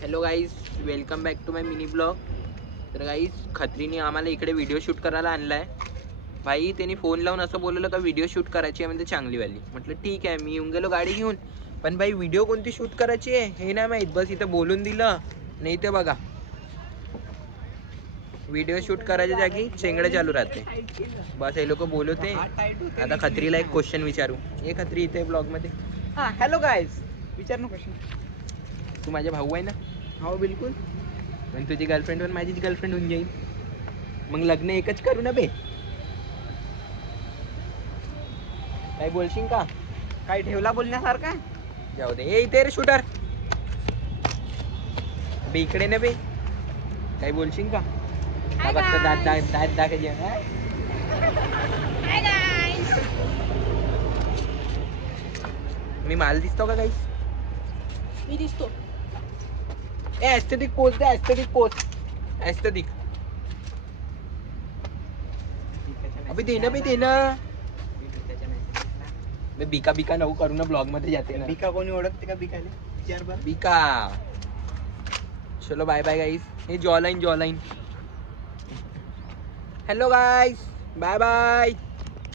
Hello guys, welcome back to my mini blog. तर guys, खत्रीने आम्हाला इकडे व्हिडिओ शूट करायला आणला आहे. भाई त्यांनी फोन लावून असं बोलवलं का व्हिडिओ शूट करायची आहे म्हणजे चांगलीवाली. म्हटलं ठीक आहे, मी येऊन गेलो गाडी घेऊन. पण भाई व्हिडिओ कोणती शूट करायची आहे हे नाही माहीत. बस इथं बोलून दिलं नाही ते बघा, व्हिडिओ शूट करायच्या जागी चेंगडे चालू राहते. बस हे लोक बोलवते. आता खत्रीला एक क्वेश्चन विचारू. हे खत्री इथे ब्लॉगमध्ये. हां, हॅलो गाईज, विचार ना क्वेश्चन. तू माझा भाऊ आहे ना? हो बिलकुल. पण तुझी गर्लफ्रेंड पण माझीच गर्लफ्रेंड होऊन जाईल. मग लग्न एकच करू ना बे. काय बोलशील का? काही ठेवला बोलण्यासारखा? जाऊ दे. ए इथे रे शूटर, बे इकडे ना बे. काय बोलशील का? हा फक्त दात दाखवायचे. मी माल दिसतो का काही? मी दिसतो. एस्थेटिक पोस्ट दे, एस्थेटिक पोस्ट, एस्थेटिक. अबे दे ना बे, दे ना. मैं बिका बिका नको करू ना, ब्लॉग मध्ये जाते ना. बिका कोणी ओळखते का बिकाले? विचार बरं. बिका. चलो बाय बाय गाइस. हे जॉलाइन जॉलाइन. Hello guys, bye bye.